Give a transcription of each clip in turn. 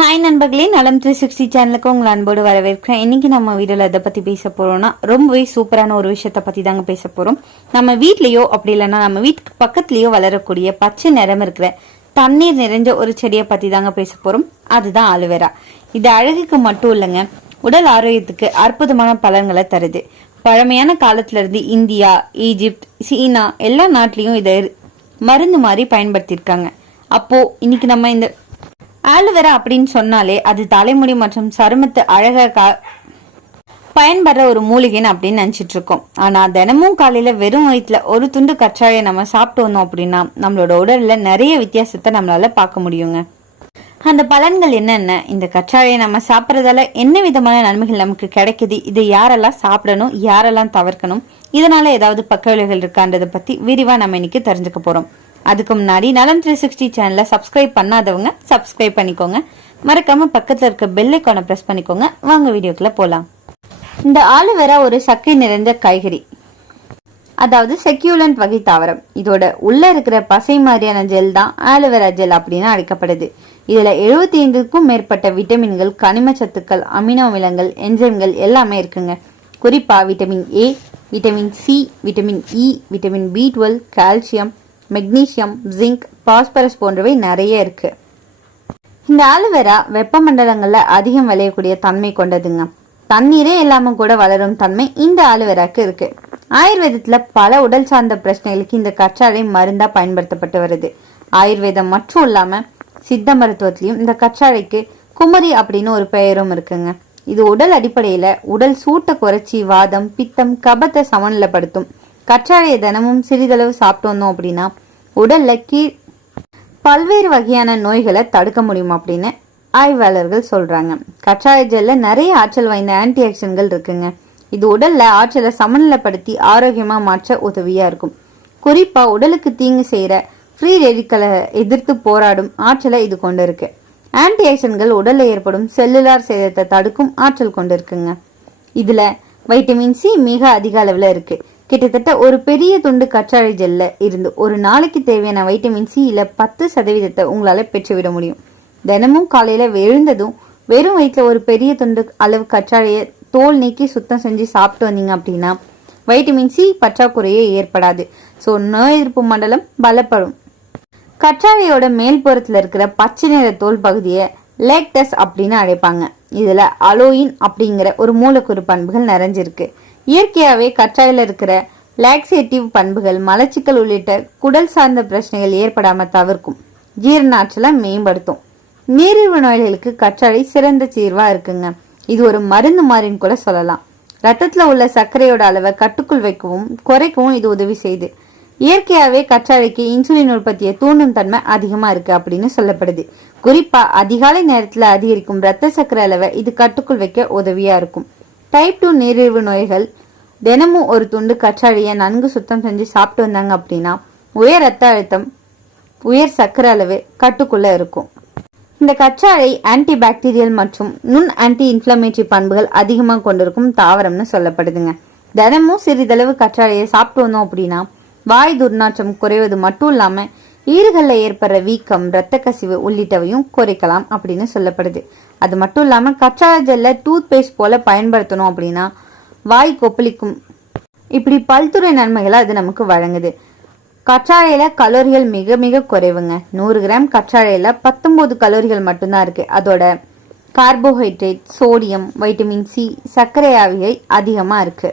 Hi நண்பர்களே, நலம் 360 சேனலுக்கு உங்களை அன்போடு வரவேற்கிறேன். இன்னைக்கு நம்ம வீடியோல எதை பத்தி பேச போறோம்னா, ரொம்பவே சூப்பரான ஒரு விஷயத்த பத்தி தாங்க பேச போறோம். நம்ம வீட்லயோ அப்படி இல்லைன்னா நம்ம வீட்டுக்கு பக்கத்துலயோ வளரக்கூடிய பச்சை நிறம் இருக்கிற தண்ணீர் நிறைஞ்ச ஒரு செடியை பத்தி தாங்க பேச போறோம். அதுதான் ஆலுவேரா. இது அழகுக்கு மட்டும் இல்லைங்க, உடல் ஆரோக்கியத்துக்கு அற்புதமான பலன்களை தருது. பழமையான காலத்துல இருந்து இந்தியா, ஈஜிப்ட், சீனா எல்லா நாட்டிலையும் இதை மருந்து மாதிரி பயன்படுத்தியிருக்காங்க. அப்போ இன்னைக்கு நம்ம இந்த ஆலுவேரா அப்படின்னு சொன்னாலே அது தலைமுடி மற்றும் சருமத்து அழக பயன்படுற ஒரு மூலிகைன்னு அப்படின்னு நினைச்சிட்டு இருக்கோம். ஆனா தினமும் காலையில வெறும் வயிற்றுல ஒரு துண்டு கற்றாழையை நம்ம சாப்பிட்டு வந்தோம் அப்படின்னா நம்மளோட உடல்ல நிறைய வித்தியாசத்தை நம்மளால பார்க்க முடியுங்க. அந்த பலன்கள் என்னென்ன, இந்த கற்றாழையை நம்ம சாப்பிட்றதால என்ன விதமான நன்மைகள் நமக்கு கிடைக்குது, இதை யாரெல்லாம் சாப்பிடணும், யாரெல்லாம் தவிர்க்கணும், இதனால ஏதாவது பக்க விளைவுகள் இருக்கான்றதை பத்தி விரிவா நம்ம இன்னைக்கு தெரிஞ்சுக்க போறோம். அதுக்கு முன்னாடி நலம் 360 சேனலை சப்ஸ்கிரைப் பண்ணாதவங்க சப்ஸ்கிரைப் பண்ணிக்கோங்க. மறக்காம பக்கத்துல இருக்க பெல் ஐகானை பிரஸ் பண்ணிக்கோங்க. வாங்க வீடியோக்குள்ள போலாம். இந்த ஆலுவேரா ஒரு சக்கை நிறைந்த காய்கறி, அதாவது செக்யூலண்ட் வகை தாவரம். இதோட உள்ள இருக்கிற பசை மாதிரியான ஜெல் தான் ஆலுவேரா ஜெல் அப்படின்னு அழைக்கப்படுது. இதுல 75க்கும் மேற்பட்ட விட்டமின்கள், கனிம சத்துக்கள், அமினோ அமிலங்கள், என்சைம்கள் எல்லாமே இருக்குங்க. குறிப்பா vitamin A, vitamin C, vitamin E, vitamin B12, calcium, magnesium, zinc, phosphorus போன்றவை நிறைய இருக்கு. இந்த ஆலுவேரா வெப்பமண்டலங்கள்ல அதிகம் விளையக்கூடிய தன்மை கொண்டதுங்க. தண்ணீரே இல்லாம கூட வளரும் தன்மை இந்த ஆலுவேராக்கு இருக்கு. ஆயுர்வேதத்துல பல உடல் சார்ந்த பிரச்சனைகளுக்கு இந்த கற்றாழை மருந்தா பயன்படுத்தப்பட்டு வருது. ஆயுர்வேதம் மட்டும் இல்லாம சித்த மருத்துவத்திலையும் இந்த கற்றாழைக்கு குமரி அப்படின்னு ஒரு பெயரும் இருக்குங்க. இது உடல் அடிப்படையில உடல் சூட்டை குறைச்சி வாதம், பித்தம், கபத்தை சமநிலைப்படுத்தும். கற்றாழையை தினமும் சிறிதளவு சாப்பிட்டு வந்தோம் அப்படின்னா உடல்ல பல்வேறு வகையான நோய்களை தடுக்க முடியும் அப்படின்னு ஆய்வாளர்கள் சொல்றாங்க. கற்றாழை ஜெல்ல நிறைய ஆற்றல் வாய்ந்த ஆன்டி ஆக்சிடன்ட்கள் இருக்குங்க. இது உடல்ல ஆற்றலை சமநிலைப்படுத்தி ஆரோக்கியமா மாற்ற உதவியா இருக்கும். குறிப்பா உடலுக்கு தீங்கு செய்யற ஃப்ரீ ரேடிக்கலை எதிர்த்து போராடும் ஆற்றலை இது கொண்டு இருக்கு. ஆன்டி ஆக்சிடன்ட்கள் உடல்ல ஏற்படும் செல்லுலார் சேதத்தை தடுக்கும் ஆற்றல் கொண்டு இருக்குங்க. இதுல வைட்டமின் சி மிக அதிக அளவுல இருக்கு. கிட்டத்தட்ட ஒரு பெரிய துண்டு கற்றாழை ஜெல்ல இருந்து ஒரு நாளைக்கு தேவையான வைட்டமின் சில 10% உங்களால பெற்றுவிட முடியும். தினமும் காலையில எழுந்ததும் வெறும் வயிற்றுல ஒரு பெரிய துண்டு அளவு கற்றாழையை தோல் நீக்கி சுத்தம் செஞ்சு சாப்பிட்டு வந்தீங்க அப்படின்னா வைட்டமின் சி பற்றாக்குறையே ஏற்படாது. ஸோ நோய் எதிர்ப்பு மண்டலம் பலப்படும். கற்றாழையோட மேல்புறத்துல இருக்கிற பச்சை நிற தோல் பகுதியை லேக்டஸ் அப்படின்னு அழைப்பாங்க. இதுல அலோயின் அப்படிங்கிற ஒரு மூலக்கூறு பண்புகள் நிறைஞ்சிருக்கு. இயற்கையாவே கற்றாழையில இருக்கிற லாக்ஸேட்டிவ் பண்புகள் மலச்சிக்கல் உள்ளிட்ட குடல் சார்ந்த பிரச்சனைகள் ஏற்படாம தவிர்க்கும். ஜீரண ஆற்றலை மேம்படுத்தும். நீரிழிவு நோய்களுக்கு கற்றாழை சிறந்த தீர்வா இருக்குங்க. இது ஒரு மருந்து மாதிரின்னு கூட சொல்லலாம். ரத்தத்துல உள்ள சர்க்கரையோட அளவை கட்டுக்குள் வைக்கவும் குறைக்கவும் இது உதவி செய்யுது. இயற்கையாவே கற்றாழைக்கு இன்சுலின் உற்பத்தியை தூண்டும் தன்மை அதிகமா இருக்கு அப்படின்னு சொல்லப்படுது. குறிப்பா அதிகாலை நேரத்துல அதிகரிக்கும் ரத்த சர்க்கரை அளவை இது கட்டுக்குள் வைக்க உதவியா இருக்கும். டைப் 2 நீரிழிவு நோய்கள் தினமும் ஒரு துண்டு கற்றாழையை நன்கு சுத்தம் செஞ்சு சாப்பிட்டு வந்தாங்க அப்படின்னா உயர் ரத்த அழுத்தம், உயர் சர்க்கரை அளவு கட்டுக்குள்ள இருக்கும். இந்த கற்றாழை ஆன்டி பாக்டீரியல் மற்றும் நுண் ஆன்டி இன்ஃபிளமேட்டரி பண்புகள் அதிகமாக கொண்டிருக்கும் தாவரம்னு சொல்லப்படுதுங்க. தினமும் சிறிதளவு கற்றாழையை சாப்பிட்டு வந்தோம் அப்படின்னா வாய் துர்நாற்றம் குறைவது மட்டும் இல்லாம ஈறுகள்ல ஏற்படுற வீக்கம், இரத்த கசிவு உள்ளிட்டவையும் குறைக்கலாம் அப்படின்னு சொல்லப்படுது. அது மட்டும் இல்லாம கற்றாழை ஜெல்ல டூத் பேஸ்ட் போல பயன்படுத்தணும் அப்படின்னா வாய் கொப்பளிக்கும். இப்படி பல்துறை நன்மைகளை அது நமக்கு வழங்குது. கற்றாழையில கலோரிகள் மிக மிக குறைவுங்க. 100 கிராம் கற்றாழையில 19 கலோரிகள் மட்டும்தான் இருக்கு. அதோட கார்போஹைட்ரேட், சோடியம், வைட்டமின் சி, சர்க்கரை ஆகியவை அதிகமா இருக்கு.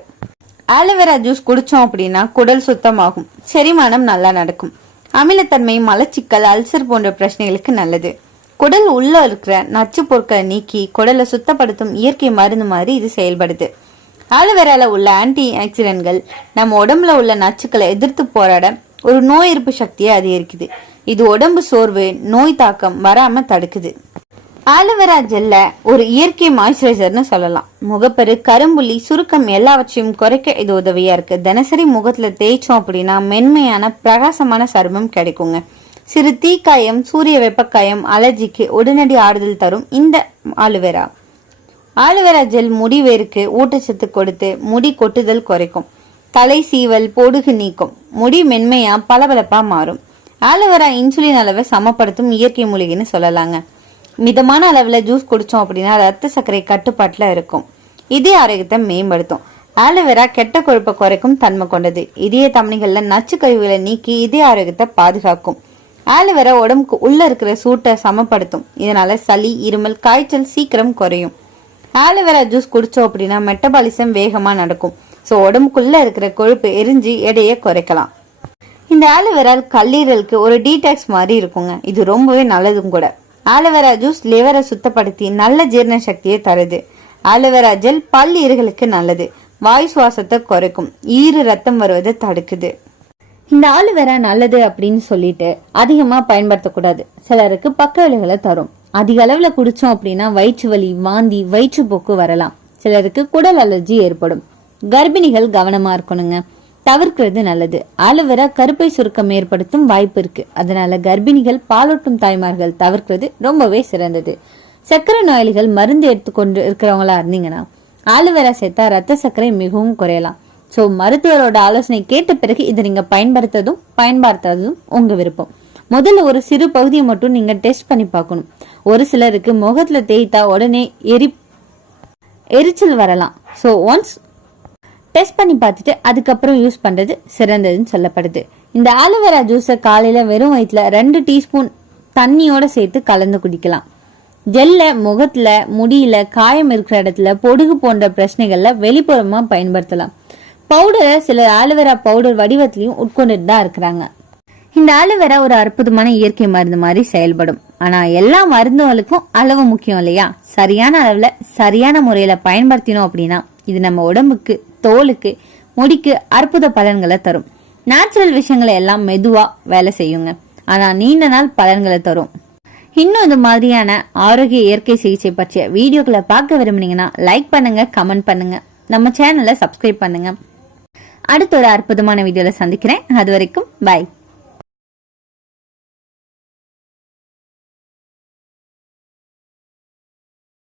ஆலுவேரா ஜூஸ் குடிச்சோம் அப்படின்னா குடல் சுத்தமாகும், செரிமானம் நல்லா நடக்கும். அமிலத்தன்மை, மலச்சிக்கல், அல்சர் போன்ற பிரச்சனைகளுக்கு நல்லது. குடல் உள்ள இருக்கிற நச்சு பொருட்களை நீக்கி குடலை சுத்தப்படுத்தும் இயற்கை மருந்து மாதிரி இது செயல்படுது. ஆலுவேரால உள்ள ஆன்டி ஆக்சிடன்ட்கள் நம்ம உடம்புல உள்ள நச்சுக்களை எதிர்த்து போராட ஒரு நோய் எதிர்ப்பு சக்தியை அதிகரிக்குது. இது உடம்பு சோர்வு, நோய் தாக்கம் வராம தடுக்குது. ஆலுவேரா ஜெல்ல ஒரு இயற்கை மாய்ஸ்சரைசர்னு சொல்லலாம். முகப்பரு, கரும்புள்ளி, சுருக்கம் எல்லாவற்றையும் குறைக்க இது உதவியா இருக்கு. தினசரி முகத்துல தேய்ச்சோம் அப்படின்னா மென்மையான பிரகாசமான சருமம் கிடைக்குங்க. சிறு தீக்காயம், சூரிய வெப்பக்காயம், அலர்ஜிக்கு உடனடி ஆறுதல் தரும் இந்த ஆலுவேரா. ஆலுவேரா ஜெல் முடி வேருக்கு ஊட்டச்சத்து கொடுத்து முடி கொட்டுதல் குறைக்கும். தலை சீவல், பொடுகு நீக்கும். முடி மென்மையா பளபளப்பா மாறும். ஆலுவேரா இன்சுலின் அளவை சமப்படுத்தும் இயற்கை மூலிகைன்னு சொல்லலாங்க. மிதமான அளவில் ஜூஸ் குடித்தோம் அப்படின்னா ரத்த சர்க்கரை கட்டுப்பாட்டில் இருக்கும். இதய ஆரோக்கியத்தை மேம்படுத்தும். ஆலோவேரா கெட்ட கொழுப்பை குறைக்கும் தன்மை கொண்டது. இதய தமனிகளில் நச்சு கழிவுகளை நீக்கி இதய ஆரோக்கியத்தை பாதுகாக்கும். ஆலோவேரா உடம்புக்கு உள்ள இருக்கிற சூட்டை சமப்படுத்தும். இதனால சளி, இருமல், காய்ச்சல் சீக்கிரம் குறையும். ஆலோவேரா ஜூஸ் குடிச்சோம் அப்படின்னா மெட்டபாலிசம் வேகமா நடக்கும். ஸோ உடம்புக்குள்ள இருக்கிற கொழுப்பு எரிஞ்சு எடையை குறைக்கலாம். இந்த ஆலோவேரா கல்லீரலுக்கு ஒரு டீடாக்ஸ் மாதிரி இருக்குங்க. இது ரொம்பவே நல்லதும் கூட. ஆலோவேரா ஜூஸ் லிவரை சுத்தப்படுத்தி நல்ல ஜீரண சக்தியை தருது. ஆலோவேரா ஜெல் பல் ஈறுகளுக்கு நல்லது. வாயு சுவாசத்தை குறைக்கும். ஈறு ரத்தம் வருவதை தடுக்குது. இந்த ஆலோவேரா நல்லது அப்படின்னு சொல்லிட்டு அதிகமா பயன்படுத்தக்கூடாது. சிலருக்கு பக்க விளைவுகளை தரும். அதிக அளவுல குடிச்சோம் அப்படின்னா வயிற்று வலி, வாந்தி, வயிற்றுப்போக்கு வரலாம். சிலருக்கு குடல் அலர்ஜி ஏற்படும். கர்ப்பிணிகள் கவனமா இருக்கணுங்க. தவிர்க்கிறது நல்லது. ஆலோவேரா கருப்பை சுருக்கம் ஏற்படுத்தும் வாய்ப்பு இருக்கு. அதனால கர்ப்பிணிகள், பாலூட்டும் தாய்மார்கள் தவிர்க்கிறது ரொம்பவே சிறந்தது. சர்க்கரை நோயாளிகள் மருந்து எடுத்துக்கொண்டு இருக்கிறவங்களா இருந்தீங்கன்னா ஆலோவேரா சேர்த்தா ரத்த சர்க்கரை மிகவும் குறையலாம். ஸோ மருத்துவரோட ஆலோசனை கேட்ட பிறகு இதை நீங்க பயன்படுத்தாததும் உங்க விருப்பம். முதல்ல ஒரு சிறு பகுதியை மட்டும் நீங்க டெஸ்ட் பண்ணி பார்க்கணும். ஒரு சிலருக்கு முகத்துல தேய்த்தா உடனே எரிச்சல் வரலாம். ஸோ ஒன்ஸ் டெஸ்ட் பண்ணி பார்த்துட்டு அதுக்கப்புறம் யூஸ் பண்றது சிறந்ததுன்னு சொல்லப்படுது. இந்த ஆலோவேரா ஜூஸை காலையில வெறும் வயிற்றுல 2 டீஸ்பூன் தண்ணியோட சேர்த்து கலந்து குடிக்கலாம். ஜெல்ல முகத்துல, முடியில, காயம் இருக்கிற இடத்துல, பொடுகு போன்ற பிரச்சனைகள்ல வெளிப்புறமா பயன்படுத்தலாம். பவுடரை சிலர் ஆலோவேரா பவுடர் வடிவத்திலையும் உட்கொண்டுட்டு தான் இருக்கிறாங்க. இந்த ஆலோவேரா ஒரு அற்புதமான இயற்கை மருந்து மாதிரி செயல்படும். ஆனா எல்லா மருந்துகளுக்கும் அளவு முக்கியம் இல்லையா? சரியான அளவுல சரியான முறையில பயன்படுத்தினோம் அப்படின்னா இது நம்ம உடம்புக்கு, தோலுக்கு, முடிக்கு அற்புத பலன்களை தரும். நேச்சுரல் விஷயங்களை எல்லாம் மெதுவா வேலை செய்யுங்க. ஆனா நீண்ட நாள் பலன்களை தரும். இன்னும் இது மாதிரியான ஆரோக்கிய இயற்கை சிகிச்சை பற்றிய வீடியோக்களை பார்க்க விரும்புனீங்கன்னா லைக் பண்ணுங்க, கமெண்ட் பண்ணுங்க, நம்ம சேனலை சப்ஸ்கிரைப் பண்ணுங்க. அடுத்த ஒரு அற்புதமான வீடியோல சந்திக்கிறேன். அது வரைக்கும் பை.